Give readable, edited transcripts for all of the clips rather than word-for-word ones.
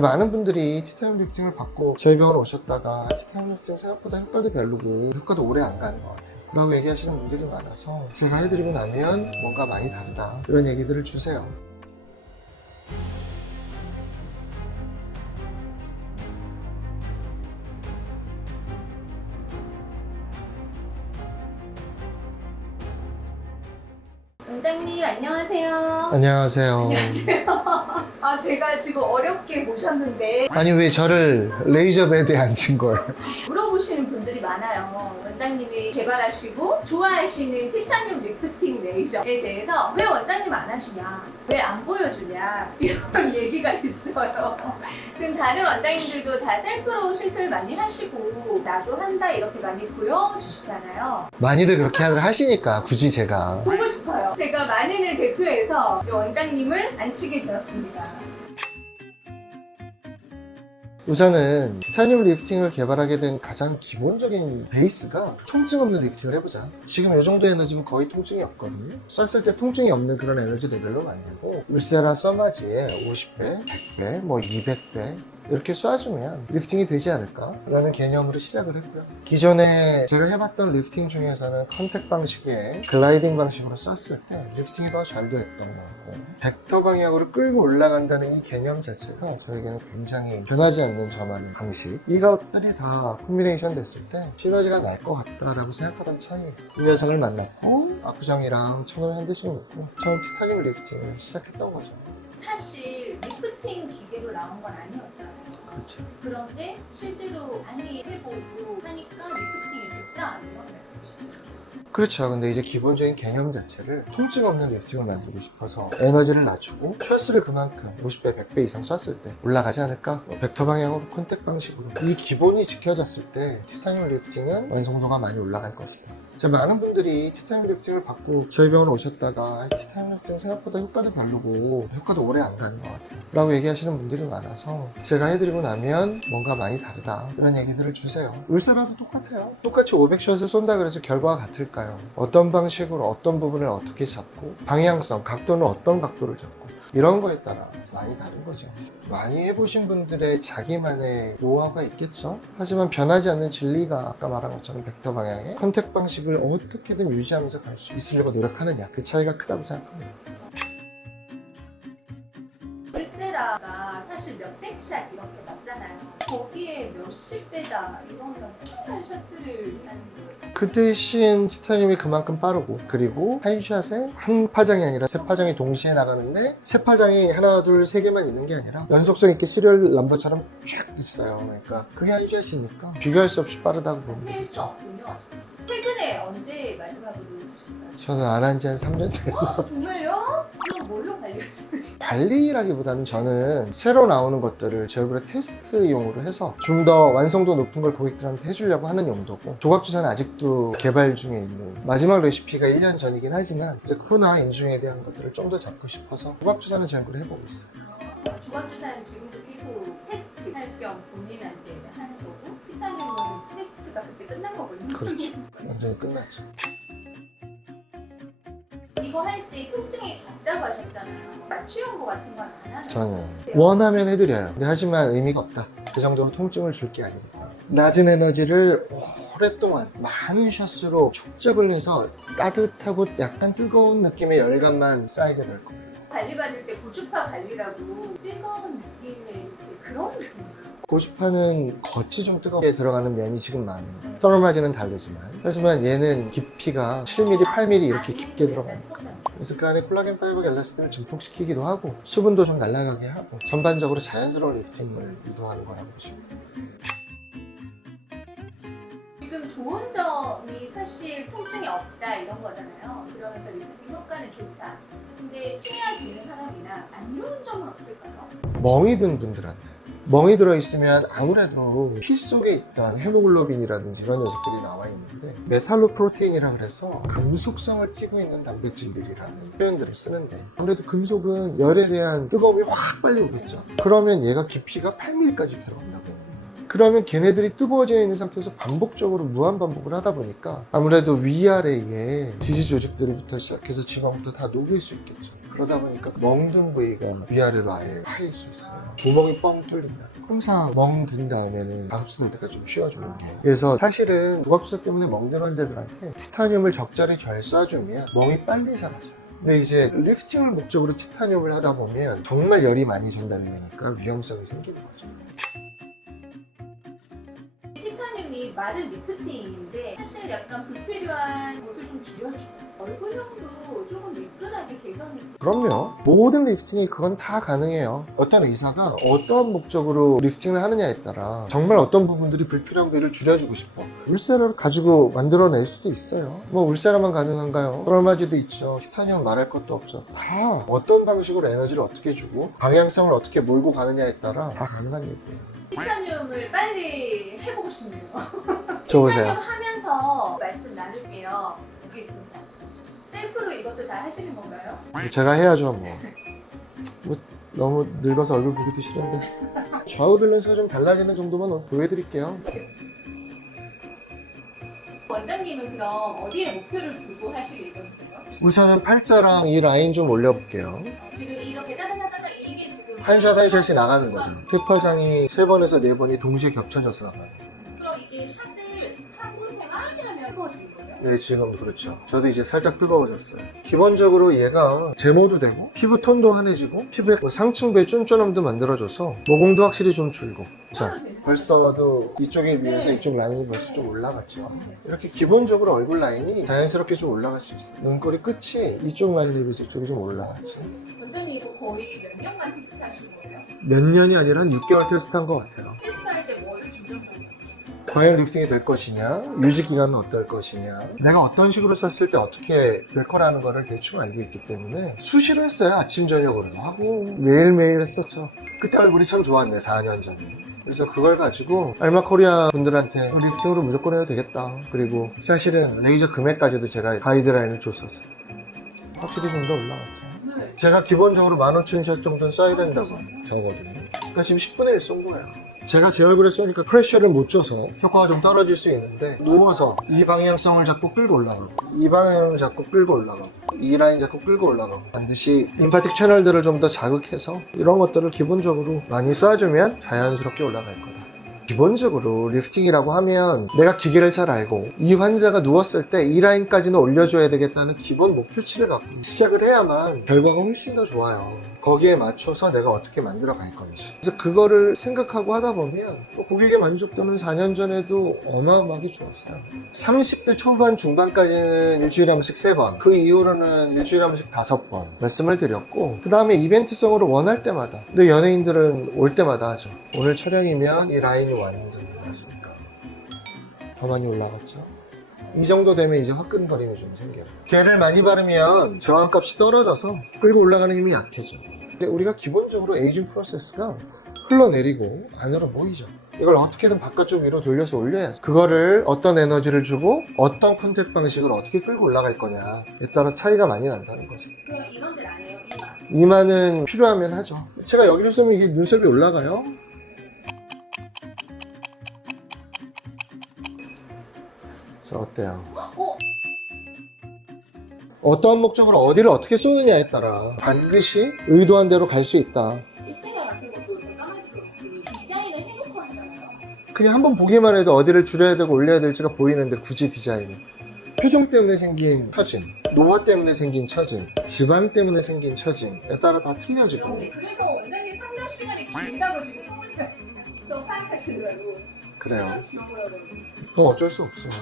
많은 분들이 티타늄 리프팅을 받고 저희 병원 오셨다가 티타늄 리프팅 생각보다 효과도 별로고 효과도 오래 안 가는 것 같아요 라고 얘기하시는 분들이 많아서 제가 해드리고 나면 뭔가 많이 다르다 이런 얘기들을 주세요. 원장님 안녕하세요. 안녕하세요. 제가 지금 어렵게 모셨는데 아니 왜 저를 레이저 베드에 앉힌 거예요? 물어보시는 분들이 많아요. 원장님이 개발하시고 좋아하시는 티타늄 리프팅 레이저에 대해서 왜 원장님 안 하시냐, 왜 안 보여주냐 이런 얘기가 있어요. 지금 다른 원장님들도 다 셀프로 시술 많이 하시고 나도 한다 이렇게 많이 보여주시잖아요. 많이들 그렇게 하시니까 굳이 제가 보고 싶어요. 제가 만인을 대표해서 이 원장님을 앉히게 되었습니다. 우선은 티타늄 리프팅을 개발하게 된 가장 기본적인 베이스가 통증 없는 리프팅을 해보자. 지금 이 정도 에너지면 거의 통증이 없거든요. 썼을 때 통증이 없는 그런 에너지 레벨로 만들고 울세라 써마지에 50배, 100배, 뭐 200배 이렇게 쏴주면 리프팅이 되지 않을까 라는 개념으로 시작을 했고요. 기존에 제가 해봤던 리프팅 중에서는 컨택 방식의 글라이딩 방식으로 쐈을 때 리프팅이 더 잘 됐던 것 같고 벡터 방향으로 끌고 올라간다는 이 개념 자체가 저에게는 굉장히 변하지 않는 저만의 방식, 이것들이 다 콤비네이션 됐을 때 시너지가 날 것 같다라고 생각하던 차이에 이 녀석을 만났고 압구정이랑 천호에 한 대씩 놓고 처음 티타늄 리프팅을 시작했던 거죠. 사실 리프팅 기계로 나온 건 아니었잖아요. 그렇죠. 그런데 실제로 많이 해보고 하니까 리프팅이 됐다 이런 말씀이시죠? 그렇죠. 근데 이제 기본적인 개념 자체를 통증 없는 리프팅을 만들고 싶어서 에너지를 낮추고 셔스를 그만큼 50배, 100배 이상 쐈을 때 올라가지 않을까? 벡터 방향으로 컨택 방식으로 이 기본이 지켜졌을 때 티타늄 리프팅은 완성도가 많이 올라갈 것이다. 많은 분들이 티타늄 리프팅을 받고 저희 병원 오셨다가 티타늄 리프팅 생각보다 효과도 별로고 효과도 오래 안 가는 것 같아요 라고 얘기하시는 분들이 많아서 제가 해드리고 나면 뭔가 많이 다르다 이런 얘기들을 주세요. 울세라도 똑같아요. 똑같이 500샷을 쏜다 그래서 결과가 같을까요? 어떤 방식으로 어떤 부분을 어떻게 잡고 방향성, 각도는 어떤 각도를 잡고 이런 거에 따라 많이 다른 거죠. 많이 해보신 분들의 자기만의 노하우가 있겠죠. 하지만 변하지 않는 진리가 아까 말한 것처럼 벡터 방향의 컨택 방식을 어떻게든 유지하면서 갈 수 있으려고 노력하느냐, 그 차이가 크다고 생각합니다. 울세라가 사실 몇백 샷 이렇게 맞잖아요. 거기에 몇십 배다 이러면 정말 샷스를 하는 거죠. 그 대신 티타늄이 그만큼 빠르고 그리고 한 샷에 한 파장이 아니라 세 파장이 동시에 나가는데 세 파장이 하나 둘 세 개만 있는 게 아니라 연속성 있게 시리얼 넘버처럼 쫙 있어요. 그러니까 그게 한 샷이니까 비교할 수 없이 빠르다고 봅니다. 셀 수 없군요. 최근에 언제 마지막으로 하셨어요? 저는 안 한 지 한 3년 됐고 정말요? 그럼 뭘로 관리하세요? 관리라기보다는 저는 새로 나오는 것들을 제 얼굴에 테스트용으로 해서 좀 더 완성도 높은 걸 고객들한테 해주려고 하는 용도고, 조각주사는 아직도 개발 중에 있는, 마지막 레시피가 1년 전이긴 하지만 이제 코로나 인중에 대한 것들을 좀 더 잡고 싶어서 조각주사는 제 얼굴에 해보고 있어요. 조각주사는 지금도 계속 테스트 할 겸 본인한테 하는 거고, 티타늄은 테스트가 그때 끝난 거거든요. 그렇죠. 완전히 끝났죠. 이거 할 때 통증이 적다고 하셨잖아요. 맞춤 연고 같은 건 안 하나요? 저는 원하면 해드려요. 근데 하지만 의미가 없다. 그 정도로 통증을 줄 게 아니니까. 낮은 에너지를 오랫동안 많은 샷으로 축적을 해서 따뜻하고 약간 뜨거운 느낌의 열감만 쌓이게 될 거예요. 관리받을 때 고주파 관리라고 뜨거운 느낌의 그런 느낌인가요? 고주파는 겉이 좀 뜨겁게 들어가는 면이 지금 많아요. 서널마지는 다르지만, 하지만 얘는 깊이가 7mm, 8mm 이렇게 깊게 들어가니까, 그래서 그 안에 콜라겐 파이버 엘라스틴을 증폭시키기도 하고 수분도 좀 날아가게 하고 전반적으로 자연스러운 리프팅을 유도하는 거라고 보시면 돼요. 지금 좋은 점이 사실 통증이 없다 이런 거잖아요. 그러면서 리프팅 효과는 좋다. 근데 피해야 되는 사람이나 안 좋은 점은 없을까요? 멍이 든 분들한테, 멍이 들어있으면 아무래도 피 속에 있던 헤모글로빈이라든지 이런 녀석들이 나와 있는데, 메탈로프로테인이라고 해서 금속성을 띠고 있는 단백질들이라는 표현들을 쓰는데, 아무래도 금속은 열에 대한 뜨거움이 확 빨리 오겠죠. 그러면 얘가 깊이가 8mm까지 들어간다고 했는데, 그러면 걔네들이 뜨거워져 있는 상태에서 반복적으로 무한 반복을 하다 보니까 아무래도 위아래에 지지 조직들부터 시작해서 지방부터 다 녹일 수 있겠죠. 그러다 보니까 멍든 부위가 위아래로 아예 파일 수 있어요. 구멍이 뻥 뚫린다. 항상 멍든 다음에는 가급수 될 때까지 좀 쉬어주는 게. 그래서 사실은 부각주사 때문에 멍든 환자들한테 티타늄을 적절히 잘 쏴주면 멍이 빨리 사라져요. 근데 이제 리프팅을 목적으로 티타늄을 하다 보면 정말 열이 많이 전달이 되니까 위험성이 생기는 거죠. 티타늄이 마른 리프팅인데 사실 약간 불필요한 곳을 좀 줄여주고 얼굴형도 조금 매끈하게 개선이 돼요. 그럼요. 모든 리프팅이 그건 다 가능해요. 어떤 의사가 어떤 목적으로 리프팅을 하느냐에 따라 정말 어떤 부분들이 불필요한 부위를 줄여주고 싶어. 울세라를 가지고 만들어낼 수도 있어요. 뭐 울세라만 가능한가요? 트라우마지도 있죠. 티타늄 말할 것도 없죠. 다 어떤 방식으로 에너지를 어떻게 주고 방향성을 어떻게 몰고 가느냐에 따라 다 가능한 얘기예요. 티타늄을 빨리 해보고 싶네요. 저 보세요. 티타늄 하면서 말씀 나눌게요. 여기 있습니다. 셀프로 이것도 다 하시는 건가요? 제가 해야죠 뭐 너무 늙어서 얼굴 보기도 싫은데 좌우 밸런스가 좀 달라지는 정도만 보여드릴게요. 원장님은 그럼 어디에 목표를 두고 하실 예정이세요? 우선은 팔자랑 이 라인 좀 올려볼게요. 지금 이렇게 따다다다다 이게 지금 한샷 한 샷이 나가는 거죠. 테파장이 3번에서 4번이 동시에 겹쳐져서 나가는 거예요. 그럼 이게 샷을 한 곳에 많이 하면 뜨거워지는 거예요? 네, 지금 그렇죠. 저도 이제 살짝 뜨거워졌어요. 기본적으로 얘가 제모도 되고 피부 톤도 환해지고 피부에 뭐 상층부의 쫀쫀함도 만들어줘서 모공도 확실히 좀 줄고. 자, 벌써도 이쪽에 비해서 네. 이쪽 라인이 벌써 좀 올라갔죠. 이렇게 기본적으로 얼굴 라인이 자연스럽게 좀 올라갈 수 있어요. 눈꼬리 끝이 이쪽 라인에 비해서 이쪽이 좀 올라갔지. 원장님 이거 거의 몇 년간 테스트하신 거예요? 몇 년이 아니라 한 6개월 테스트한 것 같아요. 테스트할 때 뭐를 중점적으로 보셨어요? 과연 리프팅이 될 것이냐, 유지 기간은 어떨 것이냐, 내가 어떤 식으로 썼을 때 어떻게 될 거라는 거를 대충 알고 있기 때문에 수시로 했어요. 아침 저녁으로도 하고 매일매일 했었죠. 그때 얼굴이 참 좋았네, 4년 전에. 그래서 그걸 가지고 알마코리아 분들한테 리프팅으로 무조건 해도 되겠다. 그리고 사실은 레이저 금액까지도 제가 가이드라인을 줬었어요. 확실히 좀 더 올라갔죠. 네. 제가 기본적으로 15,000샷 정도는 써야 된다고 적거든요. 그러니까 지금 10분의 1 쏜 거예요. 제가 제 얼굴에 쏘니까 프레셔를 못 줘서 효과가 좀 떨어질 수 있는데 누워서 이 방향성을 잡고 끌고 올라가고 이 방향을 잡고 끌고 올라가고 이 라인 잡고 끌고 올라가고 반드시 림파틱 채널들을 좀 더 자극해서 이런 것들을 기본적으로 많이 쏴주면 자연스럽게 올라갈 거다. 기본적으로 리프팅이라고 하면 내가 기계를 잘 알고 이 환자가 누웠을 때 이 라인까지는 올려줘야 되겠다는 기본 목표치를 갖고 시작을 해야만 결과가 훨씬 더 좋아요. 거기에 맞춰서 내가 어떻게 만들어 갈 건지. 그래서 그거를 생각하고 하다 보면 또 고객의 만족도는 4년 전에도 어마어마하게 좋았어요. 30대 초반 중반까지는 일주일에 한 번씩 3번, 그 이후로는 일주일에 한 번씩 5번 말씀을 드렸고 그 다음에 이벤트성으로 원할 때마다, 근데 연예인들은 올 때마다 하죠. 오늘 촬영이면 이 라인이 완전히 나시니까 더 많이 올라갔죠. 이 정도 되면 이제 화끈거림이 좀 생겨요. 개를 많이 바르면 저항값이 떨어져서 끌고 올라가는 힘이 약해져. 근데 우리가 기본적으로 에이징 프로세스가 흘러내리고 안으로 모이죠. 이걸 어떻게든 바깥쪽 위로 돌려서 올려야지. 그거를 어떤 에너지를 주고 어떤 컨택 방식을 어떻게 끌고 올라갈 거냐에 따라 차이가 많이 난다는 거죠. 그럼 이런 데는 안 해요? 이마는 필요하면 하죠. 제가 여기를 쏘면 이게 눈썹이 올라가요. 자, 어때요? 어떠한 목적으로 어디를 어떻게 쏘느냐에 따라 반드시 의도한 대로 갈 수 있다. 일세가 같은 것도 써가지고 디자인을 해놓고 하잖아요. 그냥 한번 보기만 해도 어디를 줄여야 되고 올려야 될지가 보이는데 굳이 디자인을. 표정 때문에 생긴 처짐, 노화 때문에 생긴 처짐, 지방 때문에 생긴 처짐에 따라 다 틀려지고. 그래서 원장님 상담 시간이 길다고 지금 더 파악하시더라고. 그래요. 지워보라고. 그건 어쩔 수 없어요.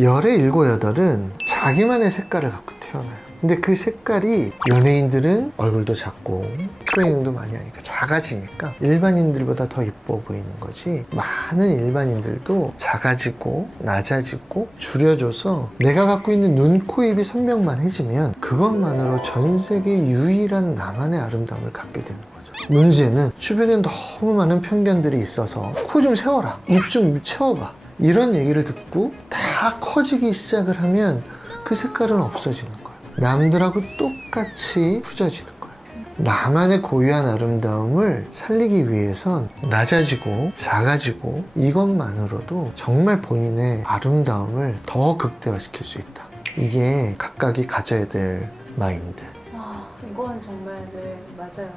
열의 7, 8은 자기만의 색깔을 갖고 태어나요. 근데 그 색깔이 연예인들은 얼굴도 작고 트레이닝도 많이 하니까 작아지니까 일반인들보다 더 예뻐 보이는 거지, 많은 일반인들도 작아지고 낮아지고 줄여줘서 내가 갖고 있는 눈, 코, 입이 선명만해지면 그것만으로 전 세계 유일한 나만의 아름다움을 갖게 되는 거죠. 문제는 주변에 너무 많은 편견들이 있어서 코 좀 세워라, 입 좀 채워봐, 이런 얘기를 듣고 다 커지기 시작을 하면 그 색깔은 없어지는 거예요. 남들하고 똑같이 후져지는 거예요. 나만의 고유한 아름다움을 살리기 위해선 낮아지고 작아지고 이것만으로도 정말 본인의 아름다움을 더 극대화시킬 수 있다. 이게 각각이 가져야 될 마인드. 이건 정말 네, 맞아요.